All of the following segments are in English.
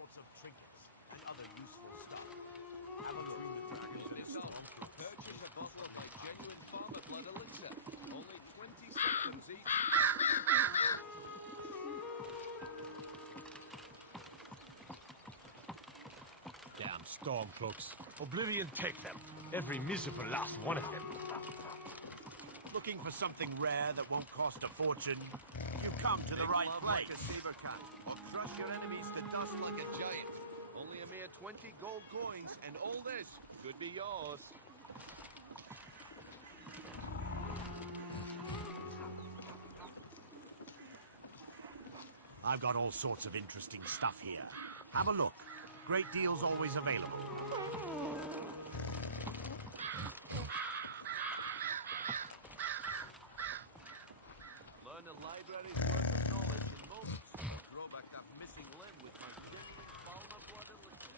sorts of trinkets and other useful stuff. Have a look. It's on. Purchase a bottle of my genuine farmer blood elixir. Only 20 seconds each. Damn stormcloaks. Oblivion take them. Every miserable last one of them. Looking for something rare that won't cost a fortune? You've come to the right place. Like a saber cat, or crush your enemies to dust like a giant. Only a mere 20 gold coins, and all this could be yours. I've got all sorts of interesting stuff here. Have a look. Great deals always available. Learn a library's worth of knowledge in moments. Throw back that missing limb with my genuine farmer blood elixir.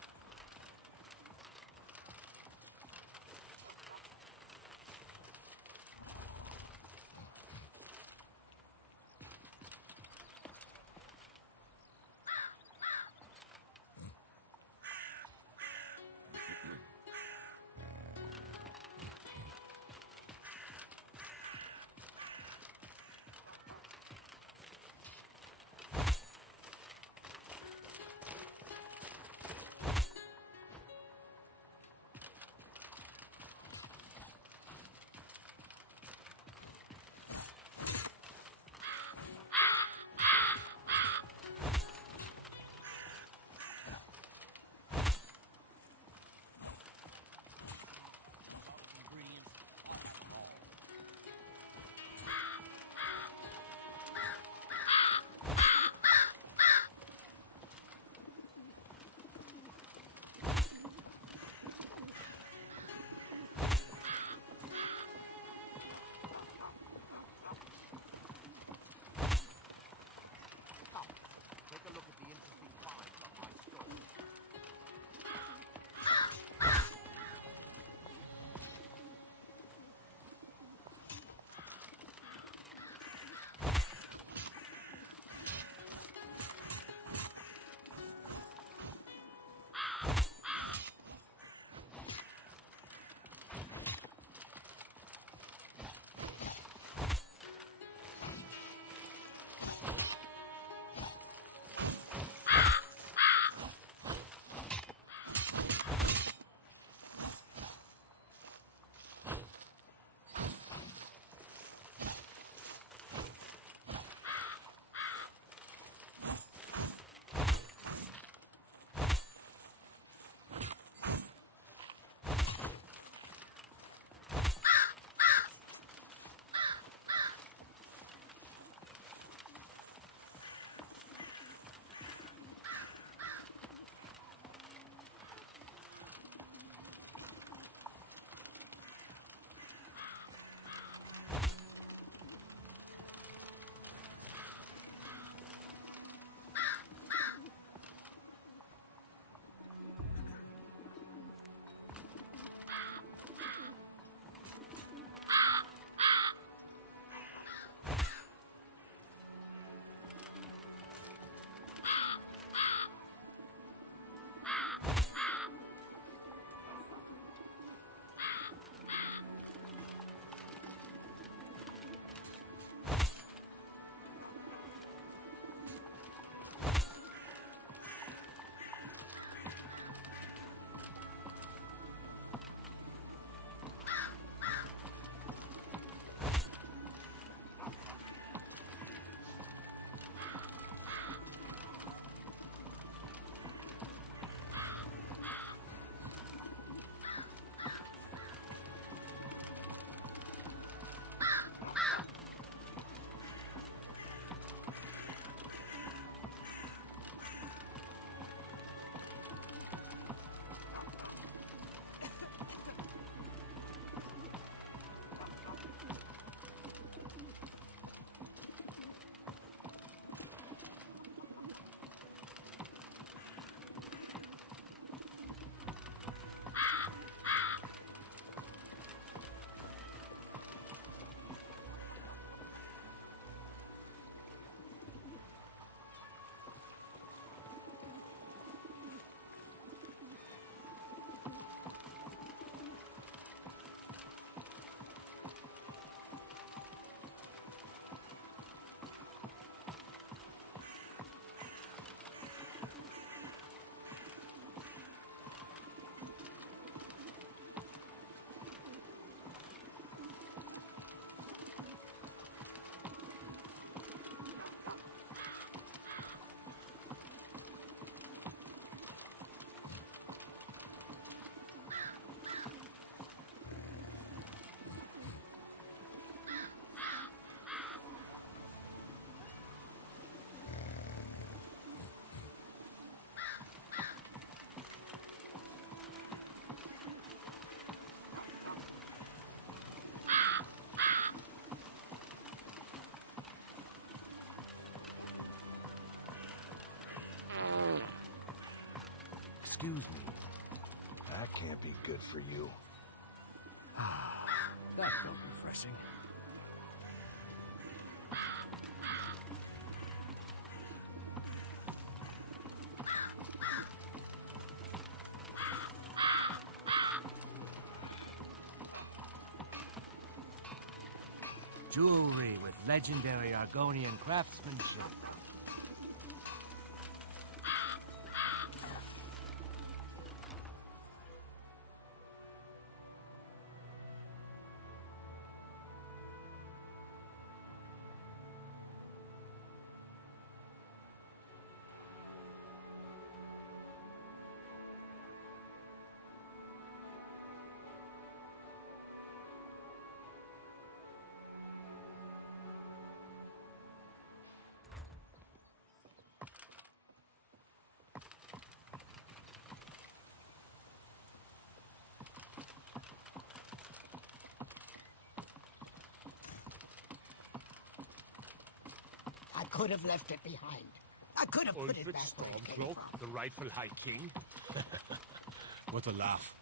excuse me. That can't be good for you. That felt refreshing. Jewelry with legendary Argonian craftsmanship. I could have left it behind. I could have put it Ulfric back where it came Stormcloak, from. the rightful High King? What a laugh.